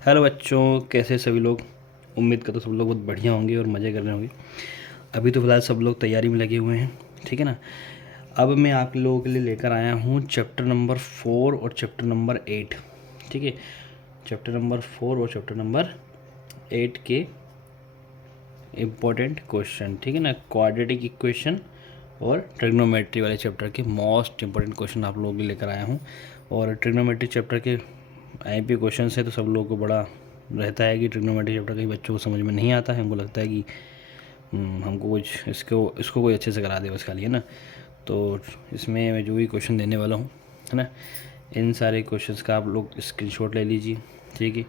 Hello बच्चों, कैसे सभी लोग। उम्मीद करता हूँ सब लोग बहुत बढ़िया होंगे और मज़े कर रहे होंगे। अभी तो फ़िलहाल सब लोग तैयारी में लगे हुए हैं, ठीक है ना। अब मैं आप लोगों के लिए लेकर आया हूँ चैप्टर नंबर 4 और चैप्टर नंबर 8, ठीक है। चैप्टर नंबर 4 और चैप्टर नंबर 8 के इम्पोर्टेंट क्वेश्चन, ठीक है ना। क्वाड्रेटिक इक्वेशन और ट्रिग्नोमेट्री वाले चैप्टर के मोस्ट इम्पोर्टेंट क्वेश्चन आप लोगों के लिए लेकर आया हूँ। और ट्रिग्नोमेट्री चैप्टर के आईएमपी क्वेश्चन है तो सब लोगों को बड़ा रहता है कि ट्रिग्नोमेट्री चैप्टर कई बच्चों को समझ में नहीं आता है। हमको लगता है कि हमको कुछ इसको कोई अच्छे से करा दे बस खाली, है ना। तो इसमें मैं जो भी क्वेश्चन देने वाला हूँ, है ना, इन सारे क्वेश्चंस का आप लोग स्क्रीनशॉट ले लीजिए, ठीक है।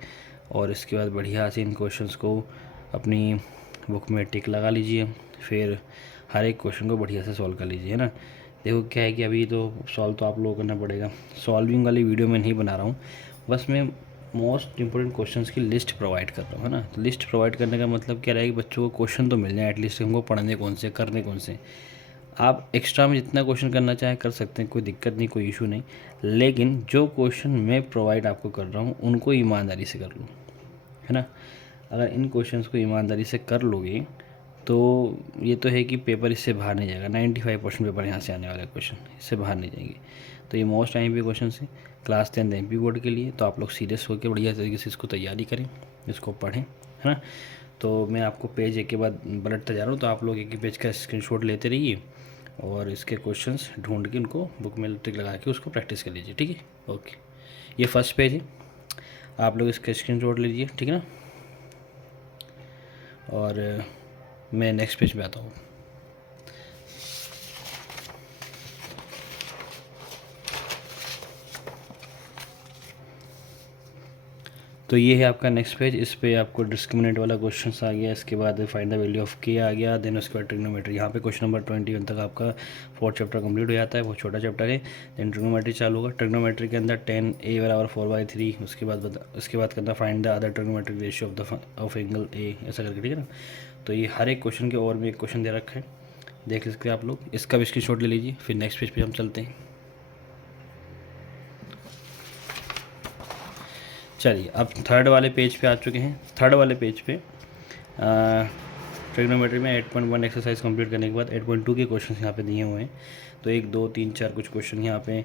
और इसके बाद बढ़िया से इन क्वेश्चंस को अपनी बुक में टिक लगा लीजिए। फिर हर एक क्वेश्चन को बढ़िया से सॉल्व कर लीजिए, है ना। देखो क्या है कि अभी तो सॉल्व तो आप लोगों को करना पड़ेगा। सॉल्विंग वाली वीडियो मैं नहीं बना रहा हूँ, बस मैं मोस्ट इंपॉर्टेंट क्वेश्चंस की लिस्ट प्रोवाइड कर रहा हूँ, है ना। तो लिस्ट प्रोवाइड करने का मतलब क्या रहेगा, बच्चों को क्वेश्चन तो मिल जाए एटलीस्ट, हमको पढ़ने कौन से करने कौन से। आप एक्स्ट्रा में जितना क्वेश्चन करना चाहें कर सकते हैं, कोई दिक्कत नहीं, कोई इशू नहीं। लेकिन जो क्वेश्चन मैं प्रोवाइड आपको कर रहा हूँ उनको ईमानदारी से कर लो, है ना। अगर इन क्वेश्चंस को ईमानदारी से कर लोगे तो ये तो है कि पेपर इससे बाहर नहीं जाएगा। 95% पेपर यहाँ से आने वाला क्वेश्चन इससे बाहर नहीं जाएंगे। तो ये मोस्ट आईएमपी क्वेश्चन है क्लास 10 एमपी बोर्ड के लिए। तो आप लोग सीरियस होकर बढ़िया तरीके से इसको तैयारी करें, इसको पढ़ें, है ना। तो मैं आपको पेज एक के बाद पलटता जा रहा हूँ, तो आप लोग एक ही पेज का स्क्रीनशॉट लेते रहिए और इसके क्वेश्चंस ढूंढ के उनको बुक में टिक लगा के उसको प्रैक्टिस कर लीजिए, ठीक है। ओके, ये फर्स्ट पेज है, आप लोग इसका स्क्रीनशॉट लीजिए, ठीक है ना। और मैं नेक्स्ट पेज पे आता हूँ। तो ये है आपका नेक्स्ट पेज। इस पे आपको डिस्क्रिमिनेंट वाला क्वेश्चन आ गया, इसके बाद फाइंड द वैल्यू ऑफ के आ गया, देन उसके बाद ट्रिग्नोमेट्री। यहाँ पे क्वेश्चन नंबर 21 तक आपका 4th चैप्टर कंप्लीट हो जाता है, बहुत छोटा चैप्टर है। देन ट्रिग्नोमेट्री चालू होगा। ट्रिग्नोमेट्री के अंदर 10a/4/3, उसके बाद करना find the other trigonometric ratio of angle A, ऐसा करके, ठीक है ना। तो ये हर एक क्वेश्चन के और में एक क्वेश्चन दे रखा है, देख सकते हैं आप लोग। इसका भी स्क्रीनशॉट ले लीजिए। फिर नेक्स्ट पेज पे हम चलते हैं। चलिए अब थर्ड वाले पेज पे आ चुके हैं। थर्ड वाले पेज पे ट्रिग्नोमेट्री में 8.1 एक्सरसाइज कंप्लीट करने के बाद 8.2 के क्वेश्चन यहाँ पे दिए हुए हैं। तो 1 2 3 4 कुछ क्वेश्चन यहाँ पे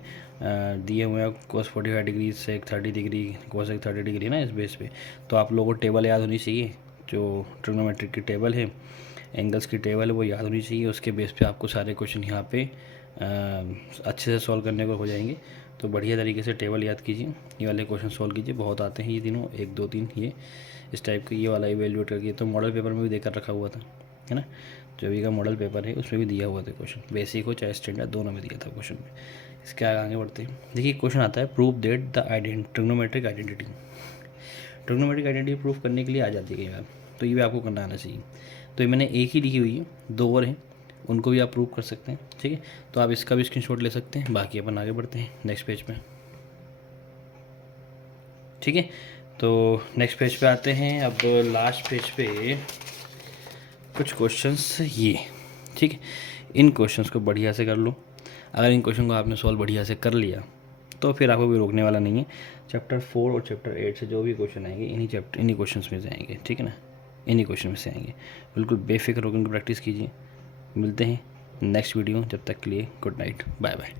दिए हुए हैं। cos 45 डिग्री से 30 डिग्री, cos 30 डिग्री ना, इस बेस पे। तो आप लोगों को टेबल याद होनी चाहिए, जो ट्रिग्नोमेट्रिक की टेबल है, एंगल्स की टेबल है, वो याद होनी चाहिए। उसके बेस पे आपको सारे क्वेश्चन यहाँ पे अच्छे से सॉल्व करने को हो जाएंगे। तो बढ़िया तरीके से टेबल याद कीजिए, ये वाले क्वेश्चन सॉल्व कीजिए। बहुत आते हैं ये तीनों, 1 2 3 ये इस टाइप के। ये वाला इवेल्यूएट करके तो मॉडल पेपर में भी देकर रखा हुआ था, है ना। जो भी का मॉडल पेपर है उसमें भी दिया हुआ था क्वेश्चन, बेसिक हो चाहे स्टैंडर्ड, दोनों में दिया था क्वेश्चन में। इसके आगे बढ़ते हैं। देखिए क्वेश्चन आता है, prove that the trigonometric identity. Trigonometric identity prove करने के लिए आ जाती है कई बार, तो ये भी आपको करना आना चाहिए। तो ये मैंने एक ही लिखी हुई है, 2 और हैं, उनको भी आप प्रूव कर सकते हैं, ठीक है। तो आप इसका भी स्क्रीनशॉट ले सकते हैं। बाकी अपन आगे बढ़ते हैं नेक्स्ट पेज पे, ठीक है। तो नेक्स्ट पेज पे आते हैं। अब लास्ट पेज पे कुछ क्वेश्चंस ये, ठीक है। इन क्वेश्चंस को बढ़िया से कर लो। अगर इन क्वेश्चन को आपने सॉल्व बढ़िया से कर लिया तो फिर आपको भी रोकने वाला नहीं है। चैप्टर 4 और चैप्टर 8 से जो भी क्वेश्चन आएंगे इन्हीं क्वेश्चन में से आएंगे, ठीक है ना। इन्हीं क्वेश्चन में से आएंगे। बिल्कुल बेफिक्र होकर प्रैक्टिस कीजिए। मिलते हैं नेक्स्ट वीडियो, जब तक के लिए गुड नाइट, बाय बाय।